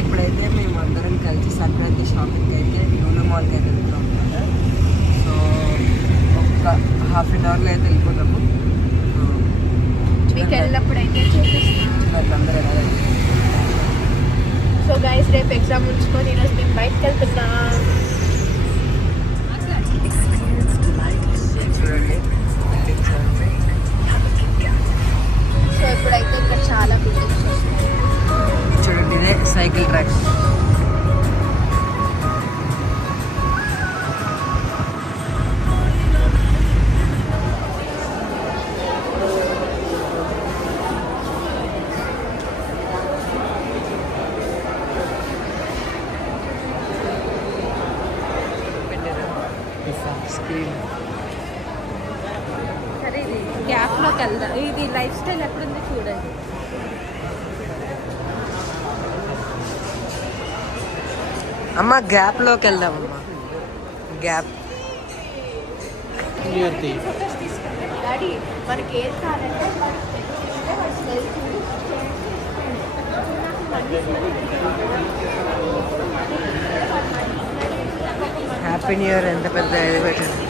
ఇప్పుడైతే మేము అందరం కలిసి సంక్రాంతి షాపింగ్కి అయితే లూలు మాల్కి అయితే వెళ్తున్నాం అనమాట. సో ఒక హాఫ్ అన్ అవర్లో అయితే వెళ్ళిపోతాము. మీకు వెళ్ళినప్పుడు అయితే చూపిస్తాను అందరూ ఎలా. సో గైస్ రేపు ఎగ్జామ్ ఉంచుకొని ఈరోజు మేము బయటకు వెళ్తున్నాం. చూడండి సో ఇప్పుడైతే ఇక్కడ చాలా బిల్డింగ్స్ వస్తున్నాయి. చూడండి ఇదే సైకిల్ ట్రాక్. సరే ఇది గ్యాప్లోకి వెళ్దాం. ఇది లైఫ్ స్టైల్ ఎక్కడుంది చూడండి. అమ్మ గ్యాప్లోకి వెళ్దామమ్మా. గ్యాప్ డాడీ మనకి ఏం కావాలంటే హ్యాపీ న్యూ ఇయర్ ఎంత పెద్ద ఇది పెట్టండి.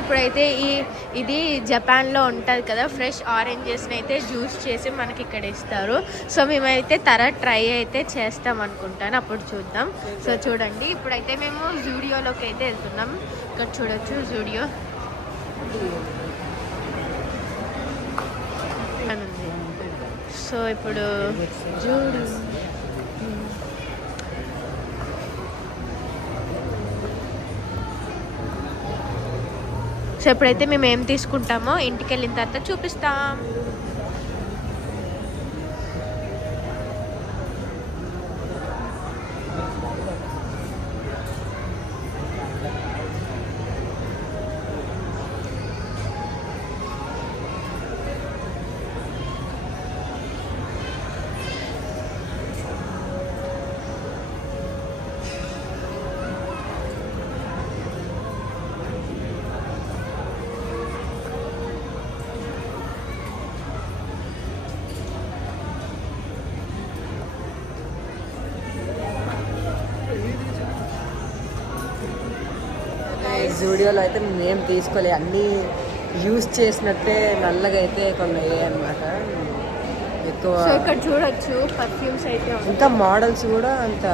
ఇప్పుడైతే ఇది జపాన్లో ఉంటుంది కదా, ఫ్రెష్ ఆరెంజెస్ని అయితే జ్యూస్ చేసి మనకి ఇక్కడ ఇస్తారు. సో మేమైతే ట్రై అయితే చేస్తాం అనుకుంటాను, అప్పుడు చూద్దాం. సో చూడండి ఇప్పుడైతే మేము జూడియోలోకి అయితే వెళ్తున్నాం. ఇక్కడ చూడొచ్చు జూడియో అని ఉంది. సో ఇప్పుడు జూడియో సో ఎప్పుడైతే మేము ఏం తీసుకుంటామో ఇంటికి వెళ్ళిన తర్వాత చూపిస్తాం. జూడియోలో అయితే మేము తీసుకోలే, అన్నీ యూజ్ చేసినట్టే నల్లగా అయితే కొన్ని అయ్యాయి అనమాట. ఎక్కువ ఇక్కడ చూడొచ్చు పర్ఫ్యూమ్స్ అయితే ఇంకా మోడల్స్ కూడా అంత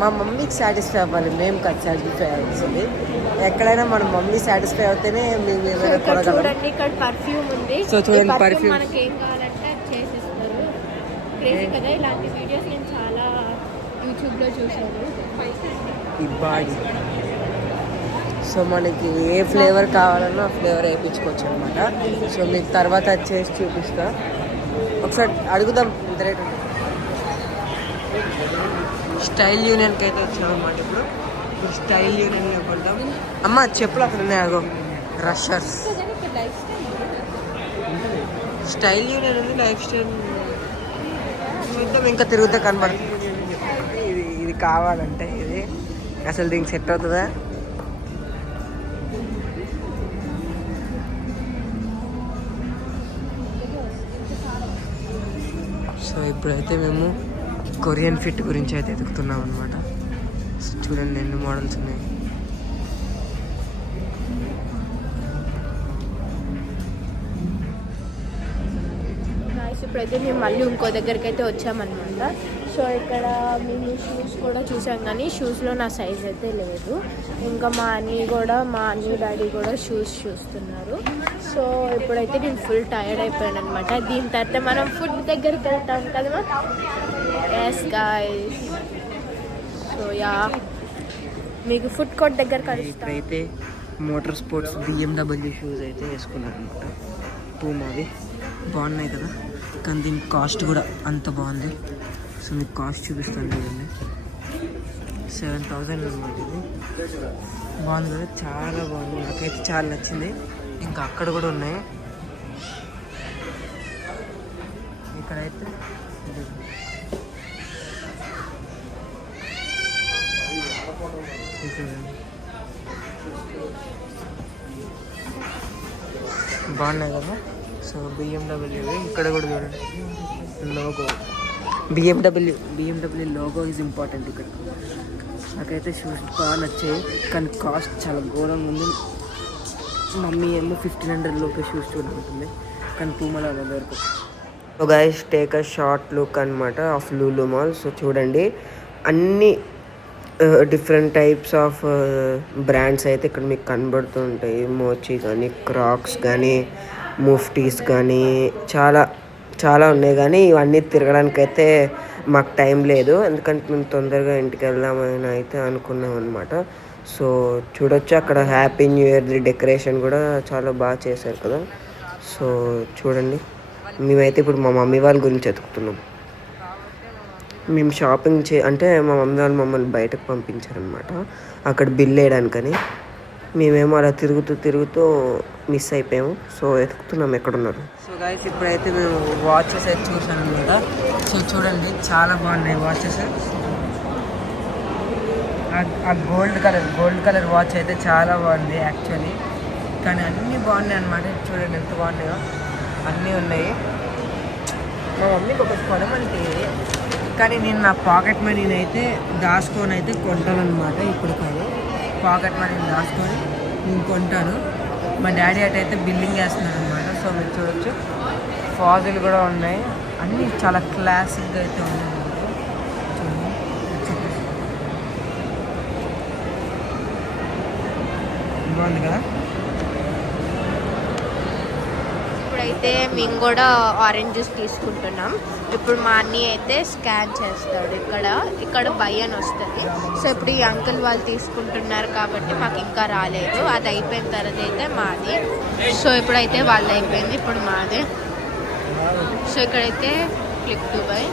మా మమ్మీకి సాటిస్ఫై అవ్వాలి, మేము కాదు సాటిస్ఫై అవ్వాల్సింది. ఎక్కడైనా మన మమ్మీ సాటిస్ఫై అవుతేనే మేము ఏమైనా కొనగలం. చూడండి ఇక్కడ పర్ఫ్యూమ్ ఉంది. సో చూడండి పర్ఫ్యూమ్ మనకి ఏం కావాలంటే అది చేసిస్తారు. క్రేజీ కదా, ఇలాంటి వీడియోస్ నేను చాలా యూట్యూబ్లో చూసాను. ఈ బాడీ సో మనకి ఏ ఫ్లేవర్ కావాలన్నా ఆ ఫ్లేవర్ వేయించుకోవచ్చు అనమాట. సో మీకు తర్వాత చేసి చూపిస్తా. ఒకసారి అడుగుదాం ఇంత రేటు. స్టైల్ యూనియన్కి అయితే వచ్చాం అనమాట. ఇప్పుడు స్టైల్ యూనియన్లో కొంటాం. అమ్మ చెప్పులు అక్కడ ఉన్నాయి, అగో రషర్స్. స్టైల్ యూనియన్ ఉంది, లైఫ్ స్టైల్ చూద్దాం. ఇంకా తిరుగుతా కనబడుతుంది. ఇది కావాలంటే ఇది అసలు దీనికి సెట్ అవుతుందా? సో ఇప్పుడైతే మేము కొరియన్ ఫిట్ గురించి అయితే ఎదుగుతున్నాం అనమాట. సో చూడండి ఎన్ని మోడల్స్ ఉన్నాయి. ఇప్పుడైతే మేము మళ్ళీ ఇంకో దగ్గరికి అయితే వచ్చామన్నమాట. సో ఇక్కడ మేము షూస్ కూడా చూసాం, కానీ షూస్లో నా సైజ్ అయితే లేదు. ఇంకా మా అన్నీ డాడీ కూడా షూస్ చూస్తున్నారు. సో ఇప్పుడైతే నేను ఫుల్ టైర్డ్ అయిపోయాను అనమాట. దీని తర్వాత మనం ఫుడ్ దగ్గరికి వెళ్తాం కదా. ఎస్ గాయ్స్, సో యా మీకు ఫుడ్ కోర్ట్ దగ్గర కలుస్తాం. ఇప్పుడైతే మోటార్ స్పోర్ట్స్ BMW షూస్ అయితే వేసుకున్నాను అనమాట. పూమావి బాగున్నాయి కదా, కానీ దీని కాస్ట్ కూడా అంత బాగుంది. సో మీకు కాస్ట్ చూపిస్తాను చూడండి. 7,000 అనమాట. ఇది బాగుంది కదా, చాలా బాగుంది, నాకైతే చాలా నచ్చింది. ఇంకా అక్కడ కూడా ఉన్నాయి. ఇక్కడైతే బాగున్నాయి కదా. సో బిఎండబ్ల్యూ ఇక్కడ కూడా చూడండి logo. BMW logo is important ఇక్కడ. నాకైతే షూస్ బాగా నచ్చాయి కానీ కాస్ట్ చాలా ఘోరంగా ఉంది. మమ్మీ ఏమో 1500 లోపే షూస్ చూడంటుంది కానీ పూమలో అలా దొరకదు. So guys take a short look అనమాట ఆఫ్ లూలు మాల్. సో చూడండి అన్ని డిఫరెంట్ టైప్స్ ఆఫ్ బ్రాండ్స్ అయితే ఇక్కడ మీకు కనబడుతుంటాయి. మోచి కానీ, క్రాక్స్ కానీ, ముఫ్టీస్ కానీ చాలా చాలా ఉన్నాయి. కానీ ఇవన్నీ తిరగడానికైతే మాకు టైం లేదు, ఎందుకంటే మేము తొందరగా ఇంటికి వెళ్దామని అయితే అనుకున్నాం అనమాట. సో చూడొచ్చు అక్కడ హ్యాపీ న్యూ ఇయర్ డెకరేషన్ కూడా చాలా బాగా చేశారు కదా. సో చూడండి మేమైతే ఇప్పుడు మా మమ్మీ వాళ్ళ గురించి వెతుకుతున్నాం. మేము షాపింగ్ అంటే మా మమ్మీ వాళ్ళు మమ్మల్ని బయటకు పంపించారనమాట అక్కడ బిల్ వేయడానికని. మేమేమో అలా తిరుగుతూ మిస్ అయిపోయాము. సో వెతుకుతున్నాం ఎక్కడున్నారు. సో గైస్ ఇప్పుడైతే మేము వాచెస్ అయితే చూసాను అనమాట. సో చూడండి చాలా బాగున్నాయి వాచెస్. ఆ గోల్డ్ కలర్ వాచ్ అయితే చాలా బాగుంది యాక్చువల్లీ. కానీ అన్నీ బాగున్నాయి అనమాట. చూడండి ఎంత బాగున్నాయో, అన్నీ ఉన్నాయి. మా మమ్మీకి ఒక కొనమంటే కానీ నేను నా పాకెట్ మనీని అయితే దాచుకొని అయితే కొంటాను అనమాట. ఇప్పుడు కాదు, పాకెట్ మనీని దాచుకొని నేను కొంటాను. మా డాడీ అటైతే బిల్లింగ్ వేస్తున్నాడు అనమాట. సో మీరు చూడొచ్చు ఫాజులు కూడా ఉన్నాయి. అన్నీ చాలా క్లాసిక్గా అయితే ఉన్నాయి. బాగుంది కదా. ఇప్పుడైతే మేము కూడా ఆరెంజ్ జ్యూస్ తీసుకుంటున్నాం. ఇప్పుడు మా అన్నయ్య అయితే స్కాన్ చేస్తాడు. ఇక్కడ బై అని వస్తుంది. సో ఇప్పుడు ఈ అంకుల్ వాళ్ళు తీసుకుంటున్నారు కాబట్టి మాకు ఇంకా రాలేదు. అది అయిపోయిన తర్వాత అయితే మాది. సో ఇప్పుడైతే వాళ్ళు అయిపోయింది, ఇప్పుడు మాదే. సో ఇక్కడైతే క్లిక్ టు బై.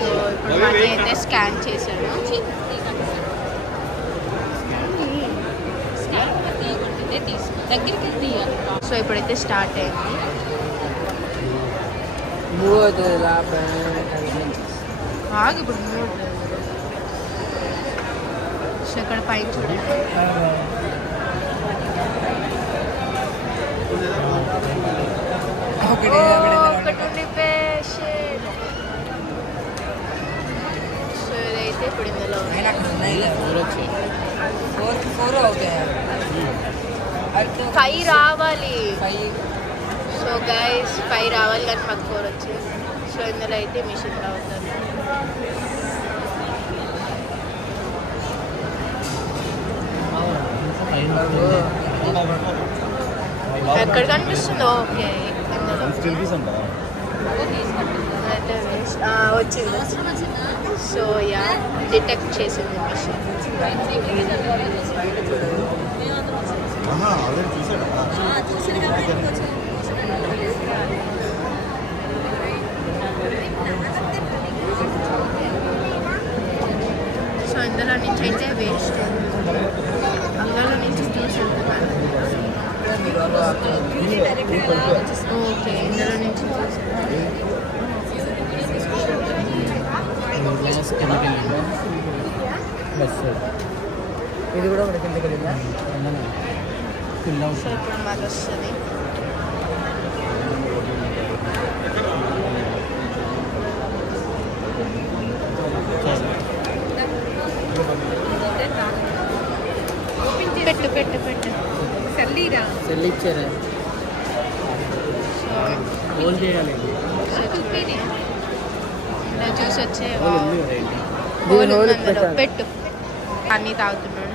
సో ఇప్పుడు మా అన్నయ్య అయితే స్కాన్ చేశాడు. సో ఇప్పుడైతే స్టార్ట్ అయింది. ఇప్పుడు సో ఇక్కడ పైన చూడండి. ఒకటి సో ఇదైతే ఇప్పుడు ఇందులో ఫైవ్ రావాలి. సో గైస్ 5 రావాలి కానీ మాకు 4 వచ్చింది. సో ఇందులో అయితే మిషన్ అవుతుంది. ఎక్కడ కనిపిస్తుందో ఓకే వచ్చింది. సో యా డిటెక్ట్ చేసింది మిషన్. సో ఇందులో నుంచి అయితే వేస్ట్, అందులో నుంచి తీసుకుంటున్నాను. ఓకే ఇందులో నుంచి ఇది కూడా మనకి కిందకి వెళ్ళిందా. సో ఇప్పుడు మాకు వస్తుంది. పెట్టు పెట్టు పెట్టు సెల్ ఇచ్చారా. జ్యూస్ వచ్చే పెట్టు. అన్నీ తాగుతున్నాడు.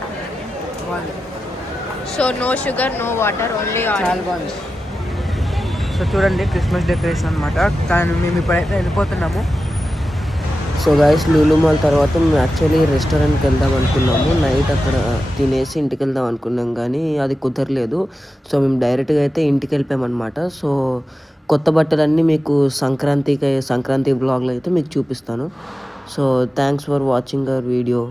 So no sugar no water only oil. So చూడండి క్రిస్మస్ డెకరేషన్ అనమాట. కానీ మేము ఇప్పుడైతే వెళ్ళిపోతున్నాము. సో గైస్ లూలు మాల్ తర్వాత మేము యాక్చువల్లీ రెస్టారెంట్కి వెళ్దాం అనుకున్నాము. నైట్ అక్కడ తినేసి ఇంటికి వెళ్దాం అనుకున్నాం కానీ అది కుదరలేదు. సో మేము డైరెక్ట్గా అయితే ఇంటికి వెళ్ళిపోయామన్నమాట. సో కొత్త బట్టలన్నీ మీకు సంక్రాంతి బ్లాగ్లో అయితే మీకు చూపిస్తాను. So thanks for watching our video.